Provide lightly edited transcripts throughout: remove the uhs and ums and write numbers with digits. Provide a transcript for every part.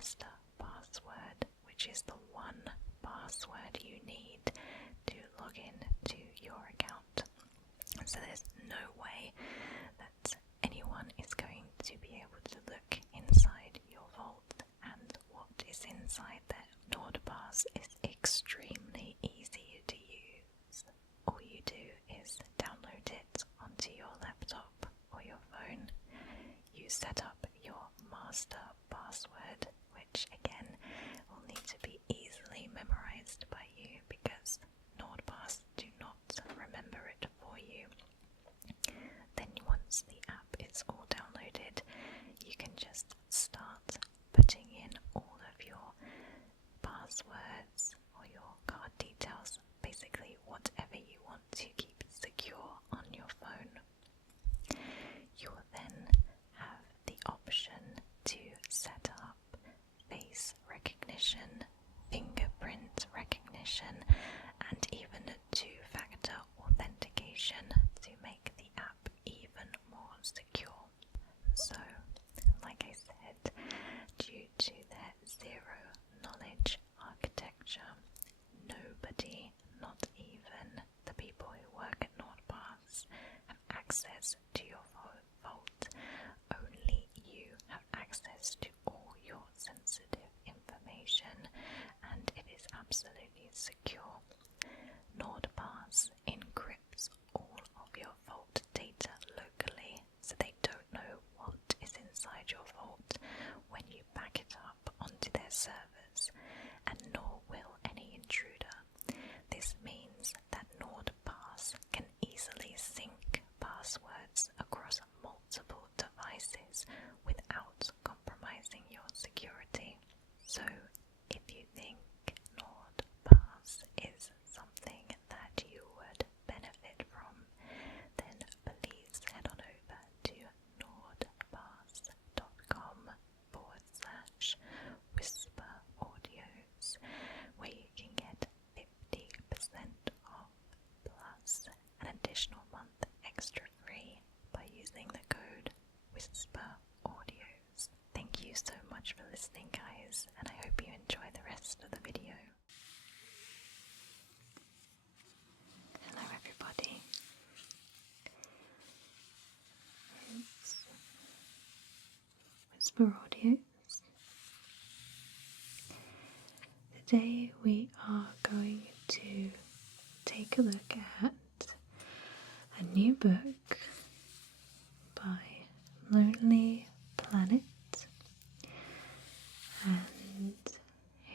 master password, which is the one password you need to log in to your account. So there's no way that anyone is going to be able to look inside your vault, and what is inside there. NordPass is extremely easy to use. All you do is download it onto your laptop or your phone. You set up your master password, which again will need to be easily memorized by you because NordPass do not remember it for you. Then once the app is all downloaded, you can just start putting in all of your passwords or your card details, basically whatever you want to keep secure on your phone. You will then have the option to set up face recognition, fingerprint recognition, and even two-factor authentication to make the app even more secure. So, like I said, due to their zero-knowledge architecture, nobody, not even the people who work at NordPass, have access to your vault. Only you have access to all your sensitive information, and it is absolutely secure. NordPass encrypts all of your vault data locally, so they don't know what is inside your vault when you back it up onto their servers, and nor will any intruder. This means that NordPass can easily sync passwords across multiple devices without compromising your security. So, if you think NordPass is something that you would benefit from, then please head on over to nordpass.com/WhisperAudios, where you can get 50% off plus an additional month extra free by using the code WhisperAudios. Thank you so much for listening, guys, and I hope you enjoy the rest of the video. Hello everybody. It's WhisperAudios. Today we are going to take a look at a new book by Lonely Planet, and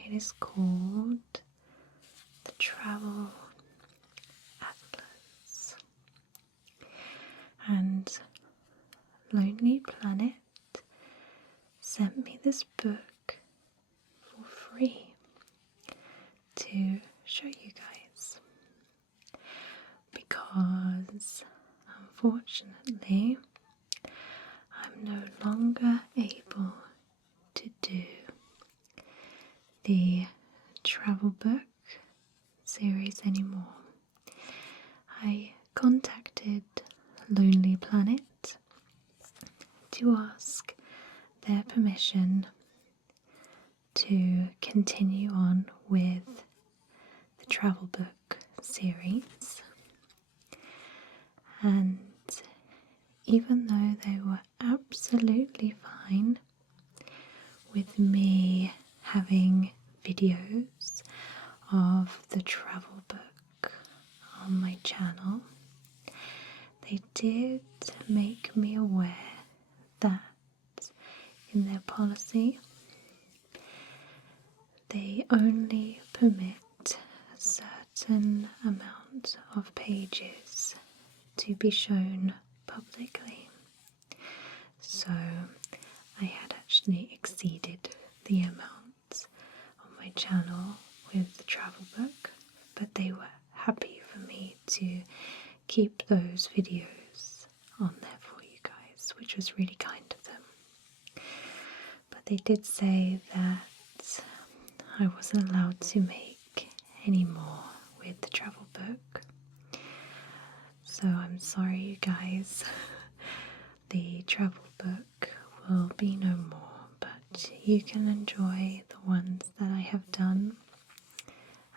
it is called The Travel Atlas. And Lonely Planet sent me this book for free to show you guys, because unfortunately I'm no longer able to do the travel book series anymore. I contacted Lonely Planet to ask their permission to continue on with the travel book series, and even though they were absolutely fine with me having videos of the travel book on my channel, they did make me aware that in their policy they only permit a certain amount of pages to be shown publicly. So I had actually exceeded the amount on my channel with the travel book, but they were happy for me to keep those videos on there for you guys, which was really kind of them. But they did say that I wasn't allowed to make any more with the travel book. So I'm sorry, you guys. The travel book will be no more, but you can enjoy the ones that I have done,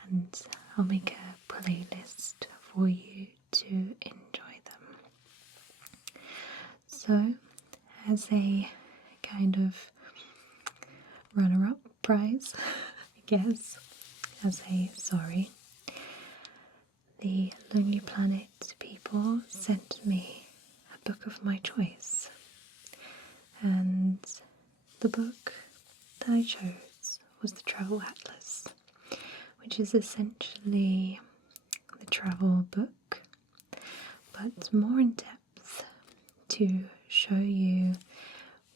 and I'll make a playlist for you to enjoy them. So, as a kind of runner-up prize, I guess, the Lonely Planet people sent me a book of my choice, and the book that I chose was the Travel Atlas, which is essentially the travel book, but more in depth to show you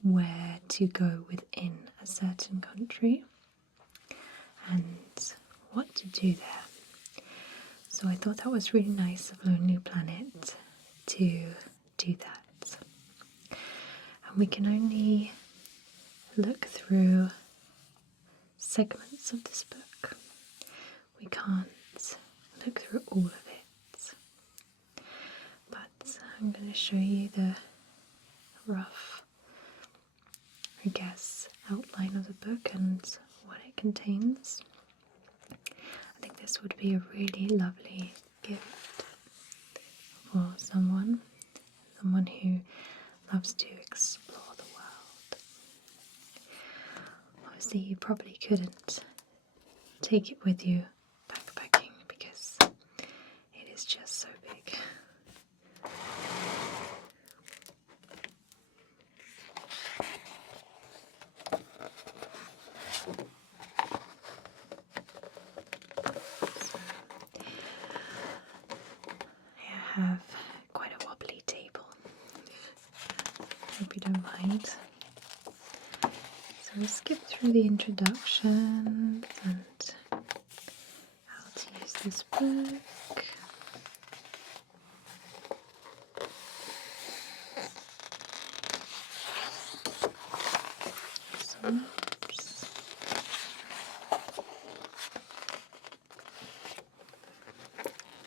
where to go within a certain country and what to do there. So I thought that was really nice of Lonely Planet to do that. And we can only look through segments of this book. We can't look through all of it. But I'm going to show you the rough, I guess, outline of the book and what it contains. I think this would be a really lovely gift for someone who loves to explore the world. Obviously, you probably couldn't take it with you backpacking because it is just so big. I have quite a wobbly table. Hope you don't mind. So we'll skip through the introduction and how to use this book. Some notes.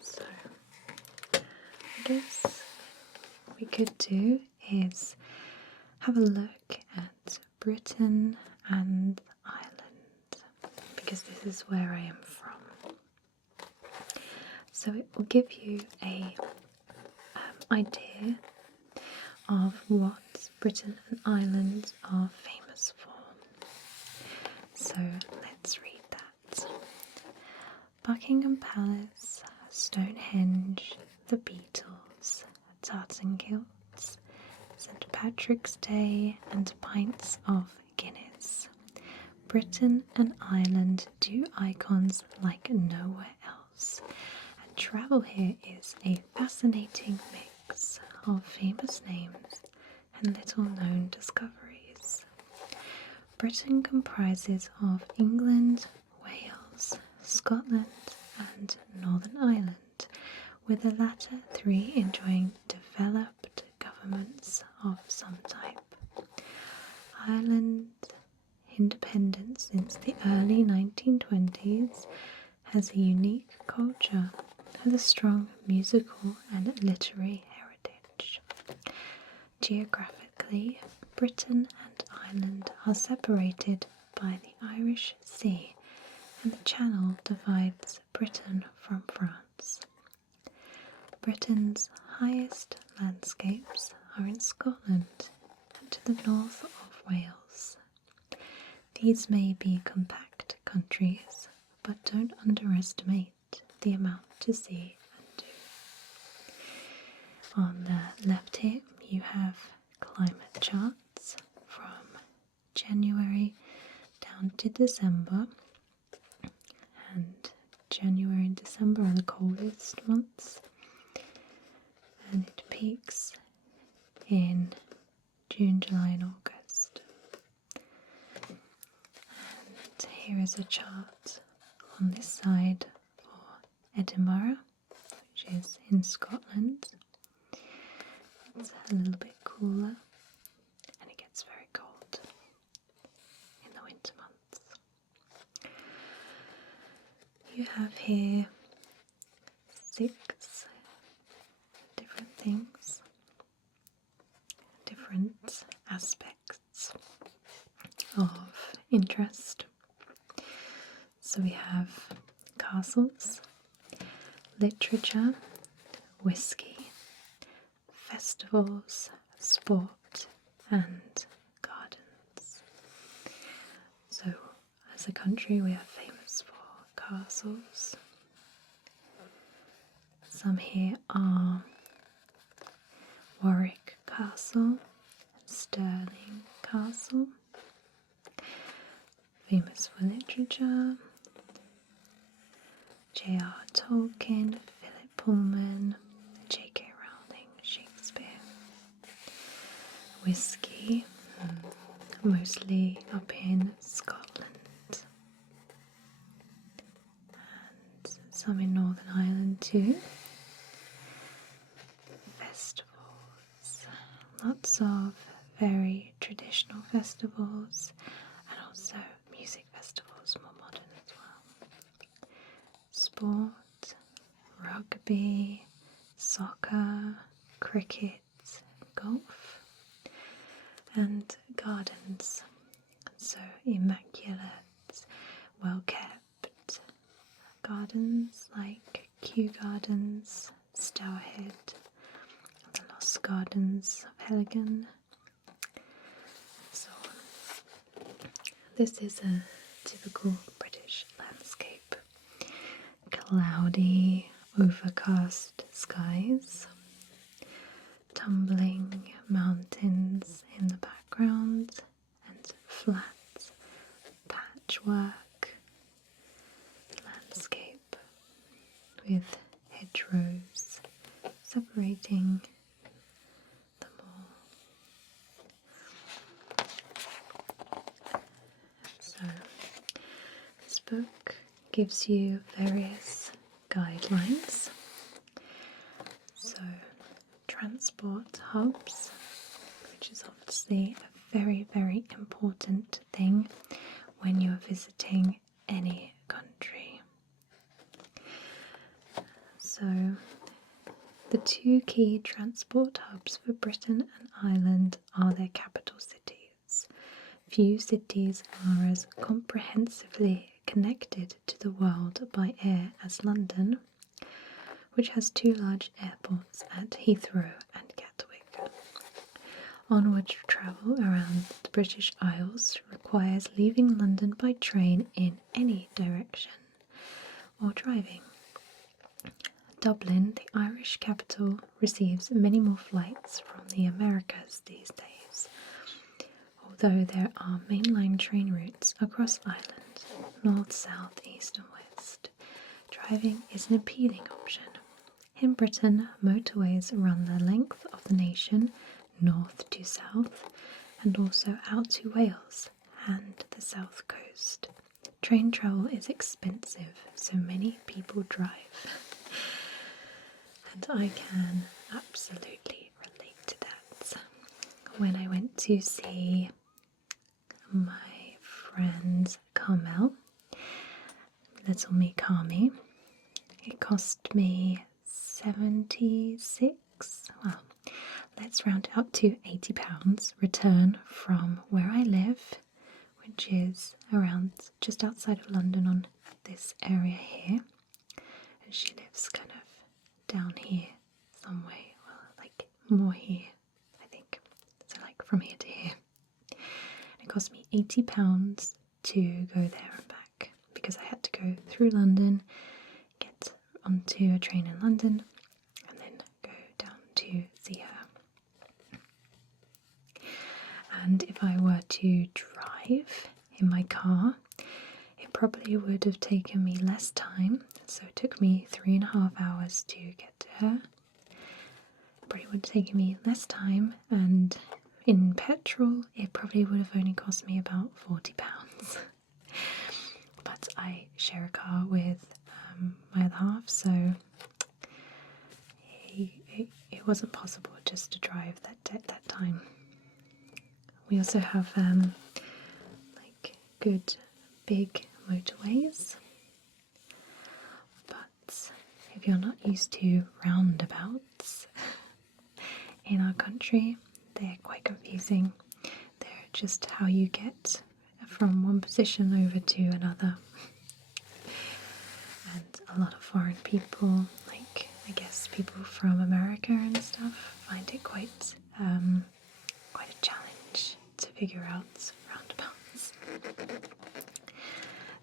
So I guess what we could do is have a look at Britain and Ireland, because this is where I am from. So it will give you a idea of what Britain and Ireland are famous for. So let's read that. Buckingham Palace, Stonehenge, the Beatles, tartan kilts, St. Patrick's Day, and pints of Guinness. Britain and Ireland do icons like nowhere else, and travel here is a fascinating mix of famous names and little-known discoveries. Britain comprises of England, Wales, Scotland, and Northern Ireland, with the latter three enjoying developed governments of some type. Ireland, independent since the early 1920s, has a unique culture and a strong musical and literary heritage. Geographically, Britain and Ireland are separated by the Irish Sea, and the Channel divides Britain from France. Britain's highest landscapes are in Scotland and to the north of Wales. These may be compact countries, but don't underestimate the amount to see and do. On the left here, you have climate charts from January down to December, and January and December are the coldest months, and it peaks in June, July and August. And here is a chart on this side for Edinburgh, which is in Scotland. It's a little bit cooler and it gets very cold in the winter months. You have here 6 different things, different aspects of interest. So we have castles, literature, whiskey, festivals, sport, and gardens. So, as a country, we are famous for castles. Some here are Warwick Castle, Stirling Castle, famous for literature, J.R. Tolkien, Philip Pullman, J.K. Rowling, Shakespeare. Whiskey, mostly up in Scotland, and some in Northern Ireland too. Festivals, lots of very traditional festivals, and also music festivals, more modern as well. Sport, rugby, soccer, cricket, golf, and gardens. So immaculate, well kept gardens like Kew Gardens, Stourhead, the Lost Gardens of Helligan, and so on. This is a typical British landscape. Cloudy, overcast skies, tumbling mountains in the background, and flat patchwork landscape with hedgerows separating them all. So this book gives you various guidelines. So transport hubs, which is obviously a very, very important thing when you're visiting any country. So the two key transport hubs for Britain and Ireland are their capital cities. Few cities are as comprehensively connected to the world by air as London, which has two large airports at Heathrow and Gatwick. Onward travel around the British Isles requires leaving London by train in any direction or driving. Dublin, the Irish capital, receives many more flights from the Americas these days, although there are mainline train routes across Ireland, north, south, east and west. Driving is an appealing option. In Britain, motorways run the length of the nation, north to south, and also out to Wales and the south coast. Train travel is expensive, so many people drive. And I can absolutely relate to that. When I went to see my friend Carmel, little me Carmi, it cost me 76, well, let's round it up to £80 return from where I live, which is around just outside of London on this area here. And she lives kind of down here some way, well, like more here, I think. So like from here to here. And it cost me £80 to go there and back because I had to go through London, get onto a train in London, and then go down to see her. And if I were to drive in my car, it probably would have taken me less time. So it took me 3.5 hours to get to her. It probably would have taken me less time, and in petrol it probably would have only cost me about £40. But I share a car with my other half, so it wasn't possible just to drive that time. We also have like good big motorways, but if you're not used to roundabouts in our country, they're quite confusing. They're just how you get from one position over to another. And a lot of foreign people, like I guess people from America and stuff, find it quite a challenge to figure out roundabouts.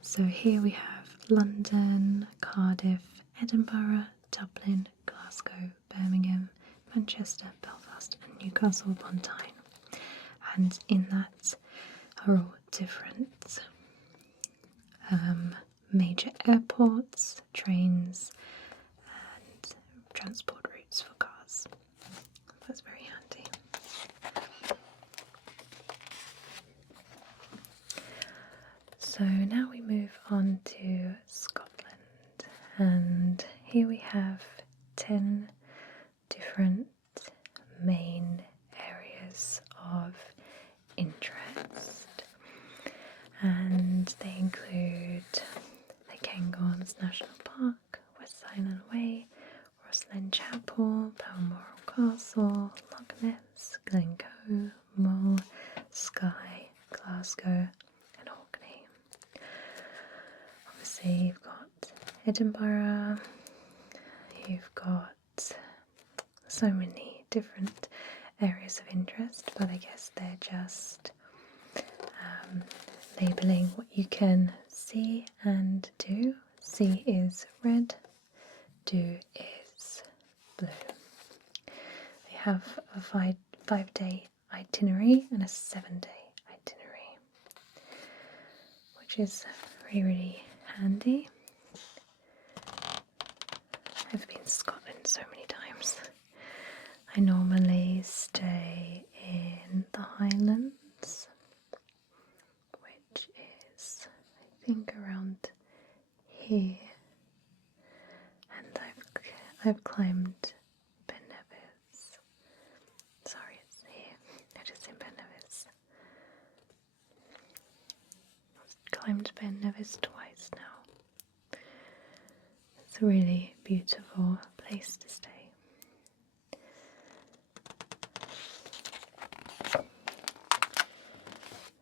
So here we have London, Cardiff, Edinburgh, Dublin, Glasgow, Birmingham, Manchester, Belfast and Newcastle upon Tyne. And in that are all different major airports, trains and transport routes for cars. That's very handy. So now we move on to Scotland, and here we have 10 different main areas of interest, and they include the Cairngorms National Park, West Highland Way, Rosslyn Chapel, Balmoral Castle, Loch Ness, Glencoe, Mull, Skye, Glasgow and Orkney. Obviously you've got Edinburgh, you've got so many different areas of interest, but I guess they're just labelling what you can see and do. See is red, do is blue. They have a 5-day itinerary and a 7-day itinerary, which is really, really handy. I've been to Scotland so many times. I normally stay in the Highlands, which is, I think, around here, and I've climbed Ben Nevis. Sorry, it's here. It is in Ben Nevis. I've climbed Ben Nevis twice now. It's a really beautiful place to stay.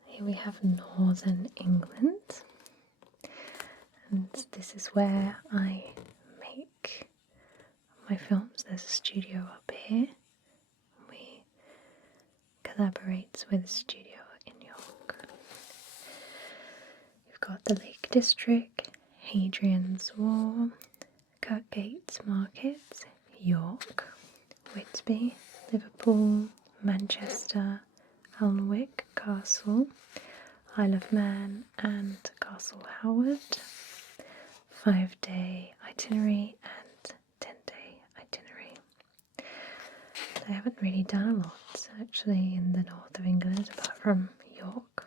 Here we have northern England, and this is where I make my films. There's a studio up here. We collaborate with a studio in York. You've got the Lake District, Hadrian's Wall, Kirkgate Market, York, Whitby, Liverpool, Manchester, Alnwick Castle, Isle of Man and Castle Howard, 5-day itinerary and 10-day itinerary. I haven't really done a lot actually in the north of England apart from York.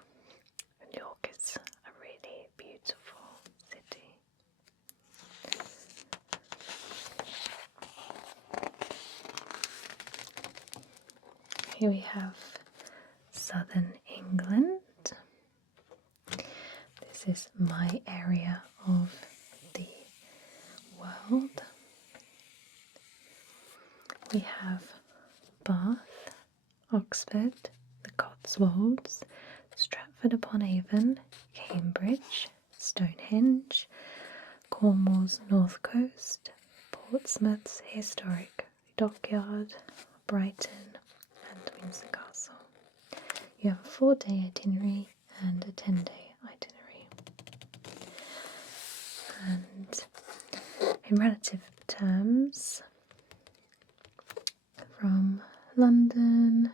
And York is a really beautiful city. Here we have southern England. This is my area of the world. We have Bath, Oxford, the Cotswolds, Stratford-upon-Avon, Cambridge, Stonehenge, Cornwall's North Coast, Portsmouth's historic dockyard, Brighton and Windsor Castle. You have a 4-day itinerary and a 10-day itinerary. And in relative terms, from London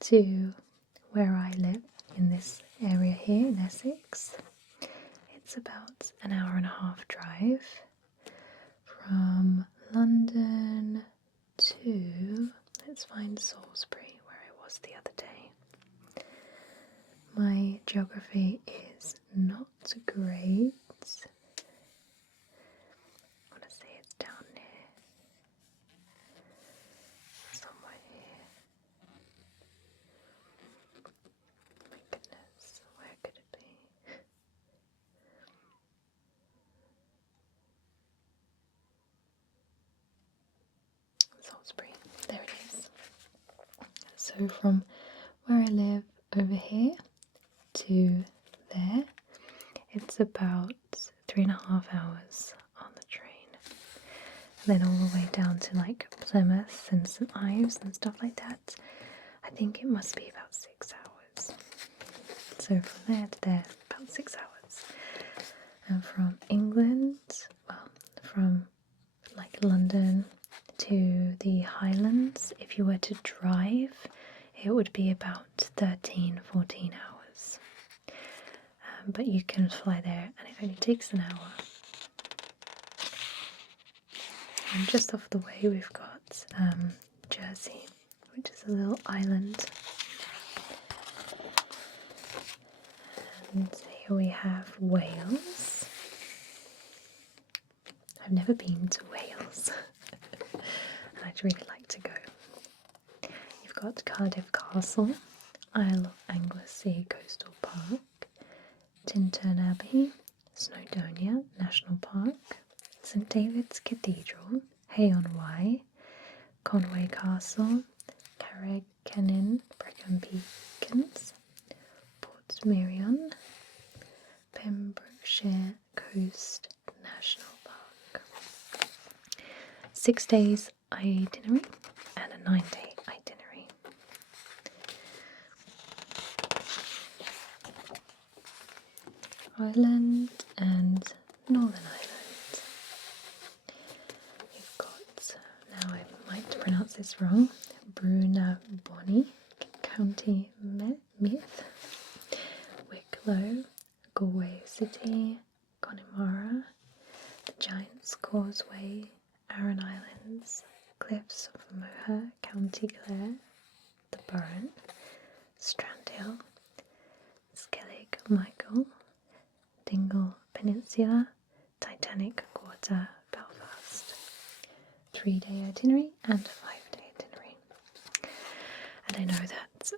to where I live in this area here in Essex, it's about an hour and a half drive. From London to, let's find Salisbury, where I was the other day. My geography is not great. I want to say it's down here. Somewhere here. My goodness, where could it be? Salisbury, there it is. So from where I live over here to there, it's about 3.5 hours on the train. And then all the way down to like Plymouth and St Ives and stuff like that, I think it must be about 6 hours. So from there to there, about 6 hours. And from England, well, from like London to the Highlands, if you were to drive, it would be about 13-14 hours. But you can fly there and it only takes an hour. And just off the way we've got Jersey, which is a little island. And here we have Wales. I've never been to Wales, and I'd really like to go. You've got Cardiff Castle, Isle of Anglesey Coastal Park, Tintern Abbey, Snowdonia National Park, St David's Cathedral, Hay-on-Wye, Conway Castle, Carrickenen, Brecon Beacons, Portsmerion, Pembrokeshire Coast National Park. 6 days itinerary and a 9-day itinerary. Ireland and Northern Ireland. You've got, now I might pronounce this wrong, Brunabonny, County Meath, Wicklow, Galway City, Connemara, the Giant's Causeway, Aran Islands, Cliffs of Moher, County Clare, the Burren, Strandhill, Skellig Michael, Dingle Peninsula, Titanic Quarter, Belfast. 3-day itinerary and 5-day itinerary. And I know that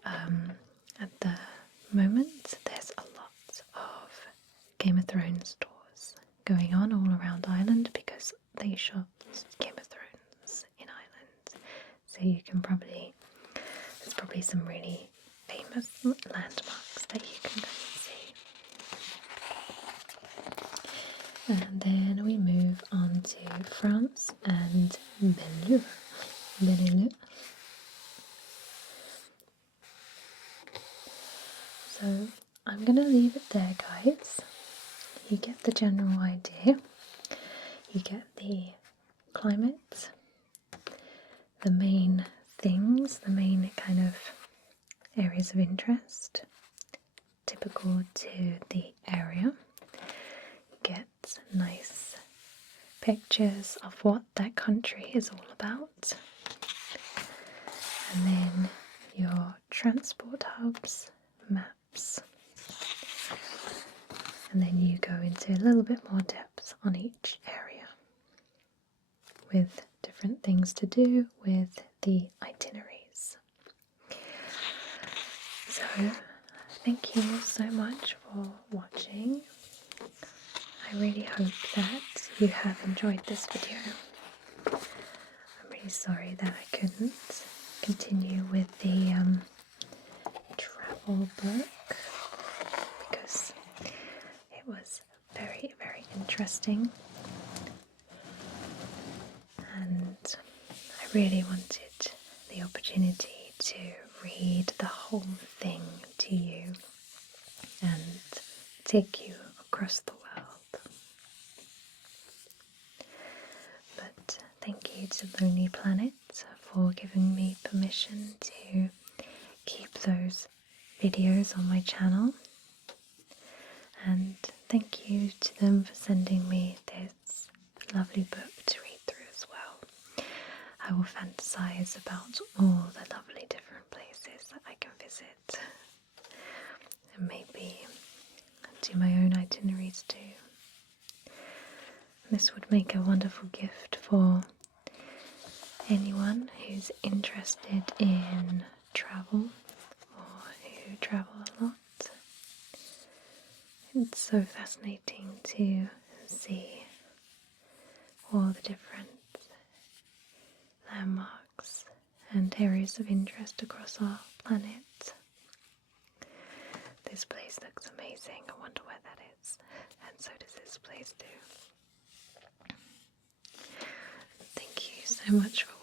at the moment there's a lot of Game of Thrones tours going on all around Ireland because they shot Game of Thrones in Ireland. So you can probably, there's probably some really famous landmarks that you can go and see. And then we move on to France and Benelux. So I'm going to leave it there, guys. You get the general idea. You get the climate, the main things, the main kind of areas of interest, typical to the area. You get nice pictures of what that country is all about. And then your transport hubs, maps. And then you go into a little bit more depth on each area with different things to do with the itineraries. So, thank you all so much for watching. I really hope that you have enjoyed this video. I'm really sorry that I couldn't continue with the travel book because it was very, very interesting and I really wanted the opportunity to read the whole thing to you and take you across the world. But thank you to Lonely Planet for giving me permission to keep those videos on my channel, and thank you to them for sending me this lovely book to read through as well. I will fantasize about all the lovely different places that I can visit and maybe do my own itineraries too. This would make a wonderful gift for anyone who's interested in travel or who travel a lot. It's so fascinating to see all the different landmarks and areas of interest across our planet. This place looks amazing. I wonder where that is. And so does this place too. Thank you so much for